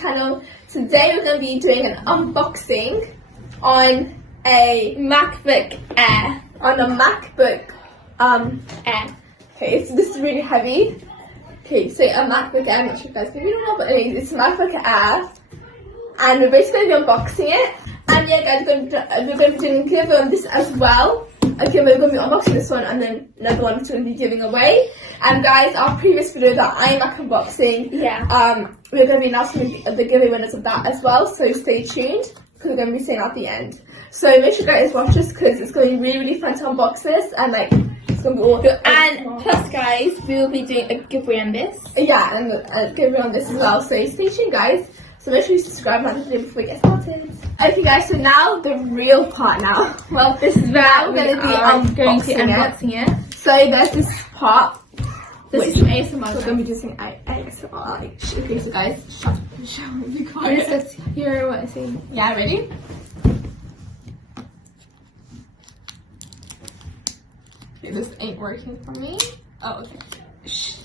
channel. Today we're going to be doing an unboxing on a MacBook Air. On a MacBook Air. Okay, so this is really heavy. Okay, so a MacBook Air, I'm not sure if you guys maybe don't know, but anyways, it's a MacBook Air. And we're basically going to be unboxing it. And yeah guys, we're going to be doing a giveaway on this as well. Okay, we're going to be unboxing this one and then another one is going to be giving away. And guys, our previous video that iMac unboxing, we're going to be announcing the giveaway winners of that as well. So stay tuned because we're going to be saying at the end. So make sure you guys watch this because it's going to be really, really fun to unbox this and like it's going to be all. And plus, guys, we will be doing a giveaway on this. Yeah, and a giveaway on this as well. So stay tuned, guys. So make sure you subscribe and like the video before we get started. Okay guys, so now the real part now. Well, this is where we're going to be unboxing it. So there's this part. This is ASMR. We're going to be doing ASMR. Okay, so guys, shut up. Be quiet. Let's hear what I say. Yeah, ready? Okay, this ain't working for me. Oh, okay. Shh.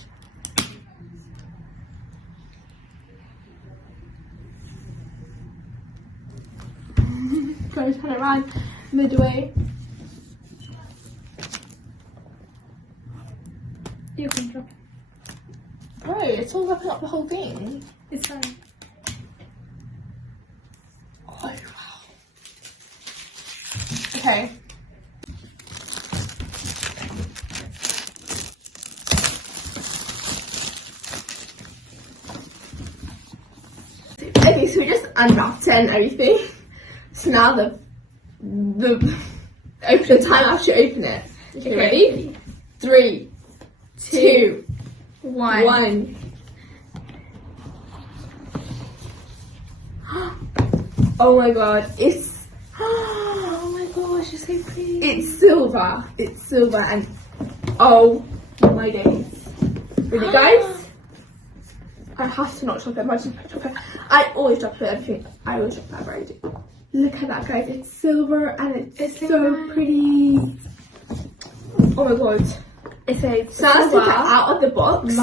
Go turn it around midway. You can drop it. Bro, it's all wrapping up the whole thing. It's fine. Oh wow. Okay. Okay, so we just unwrapped it and everything. So now the time I should open it. Okay, ready? 3, 2, 1. Oh my god, it's Oh my gosh, it's so pretty. it's silver. It's silver and oh my days. Really guys? I have to not drop it. Imagine if I drop it. I always drop it. Everything. I always drop that. But I do. Look at that, guys. It's silver and it's so pretty. Oh my god. It says So let's take it out of the box.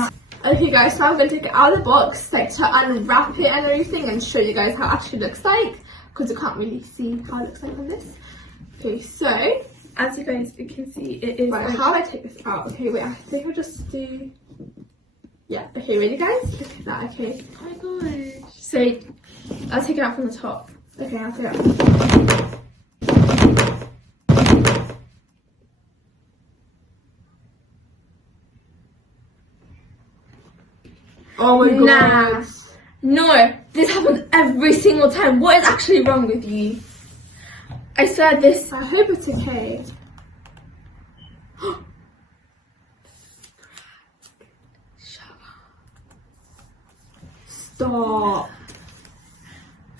Okay, guys. So I'm gonna take it out of the box, like to unwrap it and everything, and show you guys how it actually looks like, because you can't really see how it looks like on this. Okay, so as you guys can see, it is. right, how do I take this out? Okay, wait. I think I'll just do. Yeah, okay, ready guys? Look at that, okay. Oh my gosh. So, I'll take it out from the top. Okay, I'll take it out. Oh my god. No, this happens every single time. What is actually wrong with you? I swear this. I hope it's okay. Stop.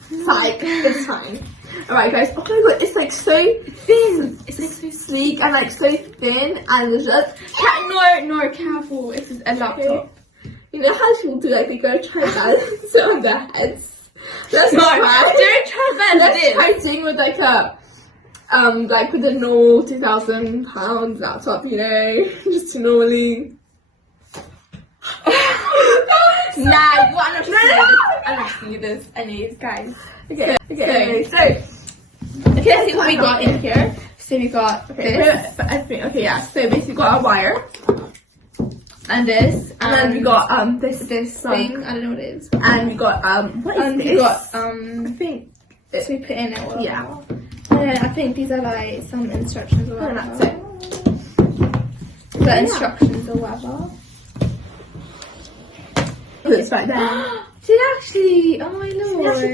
Psych. It's fine. Alright guys. Oh my god, it's like so thin. It's like so sleek and like so thin and it's just No, careful. This is a laptop. You know how people do like they go try balance it on their heads? Let's No, try. don't try that. Let's try doing with like a like with a normal £2,000 laptop, you know, just to normally. Nah, I'm not asking you this. Anyways, guys. Okay. So, let's see what we got in here. So we got this. But I think, okay, yeah. So basically, we got a wire, And this. and then we got this thing. I don't know what it is. and we got what is this? We got I think so we put in it. Well, yeah. And then I think these are like some instructions or And whatever. that's it. The instructions or whatever. It's right there. Did actually? Oh my lord.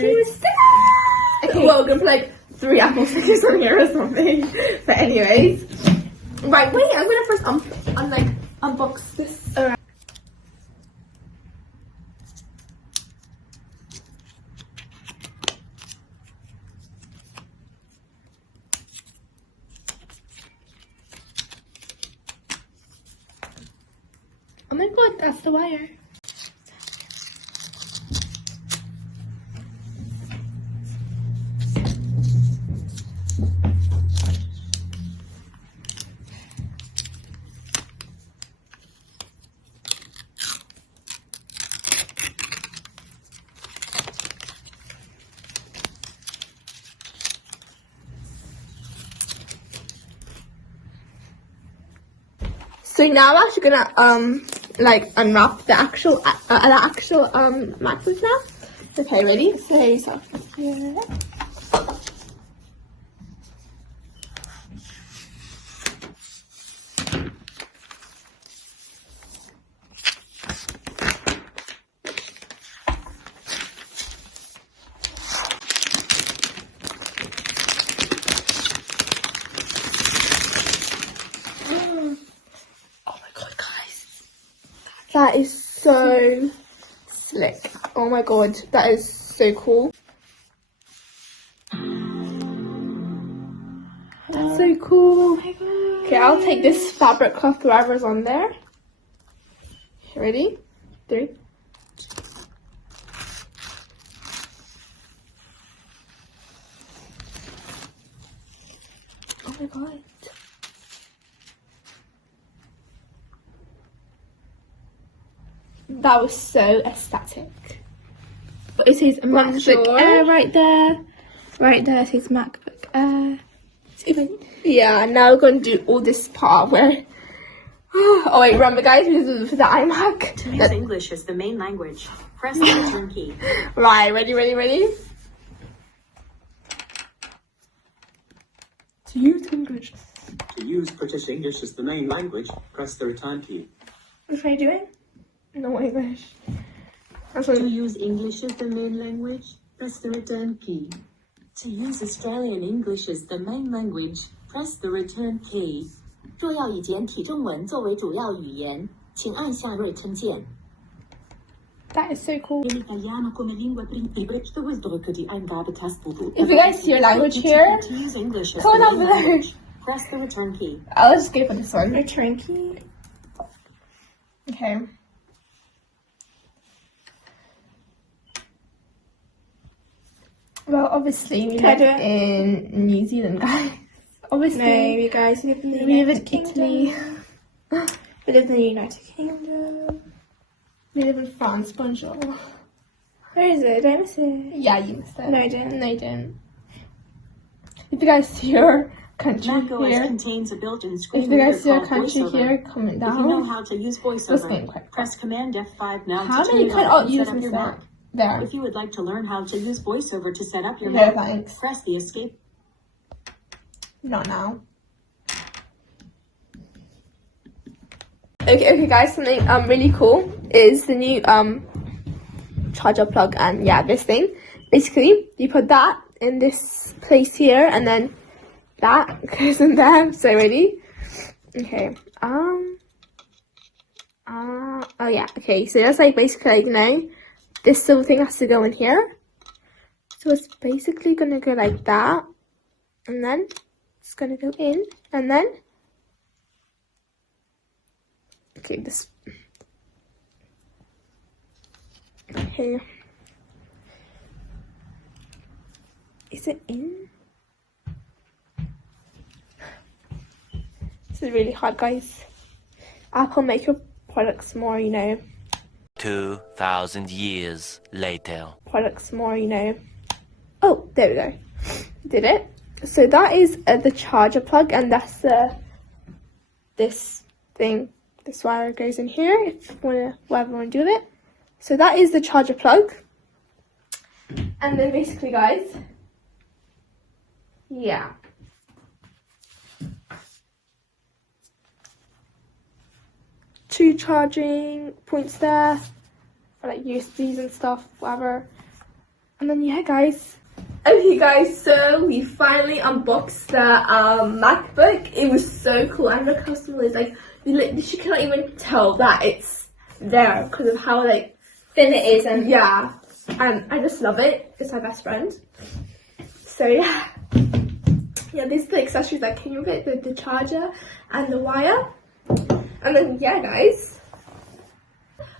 Okay, well, we're gonna put like 3 Apple stickers on here or something. But anyways, right. Wait, I'm gonna first unbox this. Alright. Oh my god, that's the wire. So now I'm actually gonna like unwrap the actual MacBook now. Okay, ready? So yourself here. That is so slick. Oh my god, that is so cool. That's so cool. Oh, okay, I'll take this fabric cloth, whatever's on there. Ready? 3. Oh my god. That was so aesthetic. It says MacBook Air right there. Right there it says MacBook Air. Yeah, now we're going to do all this part where... Oh wait, remember guys, this is for the iMac. To use English as the main language, press the return key. Right, ready? To use English. To use British English as the main language, press the return key. What are you doing? No English. To use English as the main language, press the return key. To use Australian English as the main language, press the return key. 若要以简体中文作为主要语言，请按下 Return 键。 That is so cool. In italiano come lingua principale drücke die Eingabetaste. If you guys see your language here, to use English as comment the down main below. language, press the return key. I'll just go for this one. Return key. Okay. Well, obviously we live in New Zealand, guys. Obviously, No, you guys live in the we live in United Kingdom. Italy. We live in the United Kingdom. We live in France. Bonjour. Where is it? Did I miss it? Yeah, you missed it. No, I didn't. No, you didn't. If you guys see your country macOS here, contains a built-in screen if you guys reader see your called country VoiceOver. here, comment If you know down. how to use Let's VoiceOver, get quick. press Command F5 now How to many turn it on and use set up this your Mac. there? If you would like to learn how to use VoiceOver to set up your Okay, Mac, thanks. press the Escape. Not now. Okay, guys, something really cool is the new charger plug, and yeah, this thing. Basically, you put that in this place here, and then that goes in there. So ready? Okay. Oh yeah. Okay. So that's like basically like, you know, this silver thing has to go in here. So it's basically gonna go like that, and then it's gonna go in, and then. Okay, this. Okay. Is it in? This is really hard, guys. Apple, make your products more, you know. 2,000 years later. Products more, you know. Oh, there we go. Did it. So that is the charger plug, and that's this thing. This wire goes in here if you wanna, whatever you want to do with it. So that is the charger plug. And then basically, guys, yeah. Two charging points there for like USBs and stuff, whatever. And then yeah, guys. Okay, guys, so we finally unboxed the MacBook. It was so cool, and the customer is like, you cannot even tell that it's there because of how like thin it is, and yeah, and I just love it. It's my best friend. So yeah, this is the accessories that came with it, the charger and the wire. And then yeah, guys.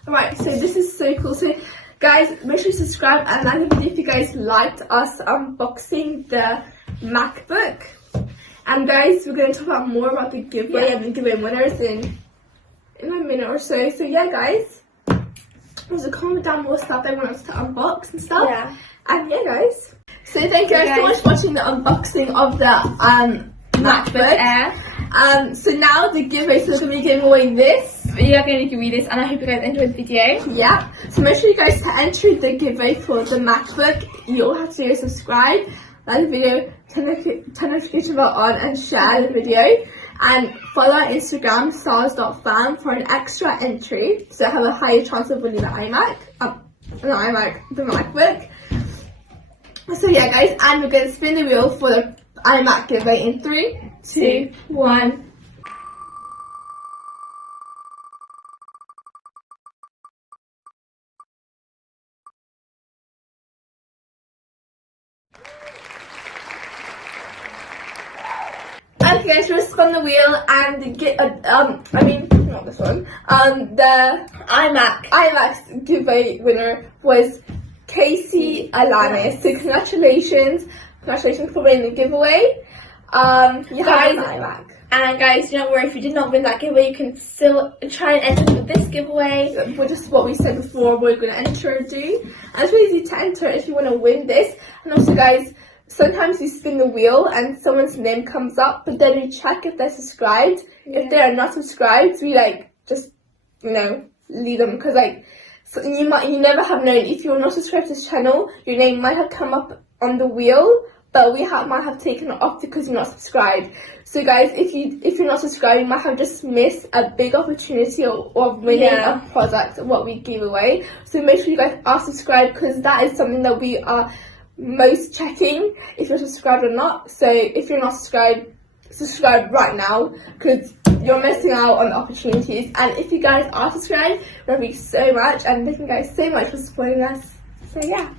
Alright, so this is so cool. So guys, make sure you subscribe and like the video if you guys liked us unboxing the MacBook. And guys, we're going to talk about more about the giveaway and the giveaway winners in a minute or so. So yeah, guys, also comment down more stuff they want us to unbox and stuff. Yeah. And yeah, guys. So thank you guys so much for watching the unboxing of the MacBook Air. So now the giveaway, so we're going to be giving away this. We are going to give you this, and I hope you guys enjoyed the video. Yeah. So make sure you guys to enter the giveaway for the MacBook. You all have to do is subscribe, like the video, turn the notification bell on, and share the video. And follow our Instagram, Starz.fam, for an extra entry, so have a higher chance of winning the the MacBook. So yeah, guys, and we're going to spin the wheel for the iMac giveaway in 3, 2, 1. Okay, guys, we'll spin the wheel and get not this one. The iMac giveaway winner was Casey Alanis. So congratulations for winning the giveaway. You have an iMac. And guys, don't worry, if you did not win that giveaway, you can still try and enter for this giveaway. Which is what we said before, we're going to enter and do. And it's really easy to enter if you want to win this. And also, guys, sometimes you spin the wheel and someone's name comes up, but then we check if they're subscribed. Yeah. If they are not subscribed, we just leave them, because so you never have known, if you're not subscribed to this channel, your name might have come up on the wheel, but we might have taken it off because you're not subscribed. So guys, if you're not subscribed, you might have just missed a big opportunity of winning a product, what we give away. So make sure you guys are subscribed, because that is something that we are most checking, if you're subscribed or not. So if you're not subscribed, subscribe right now, because you're missing out on the opportunities. And if you guys are subscribed, we love you so much, and thank you guys so much for supporting us. So yeah.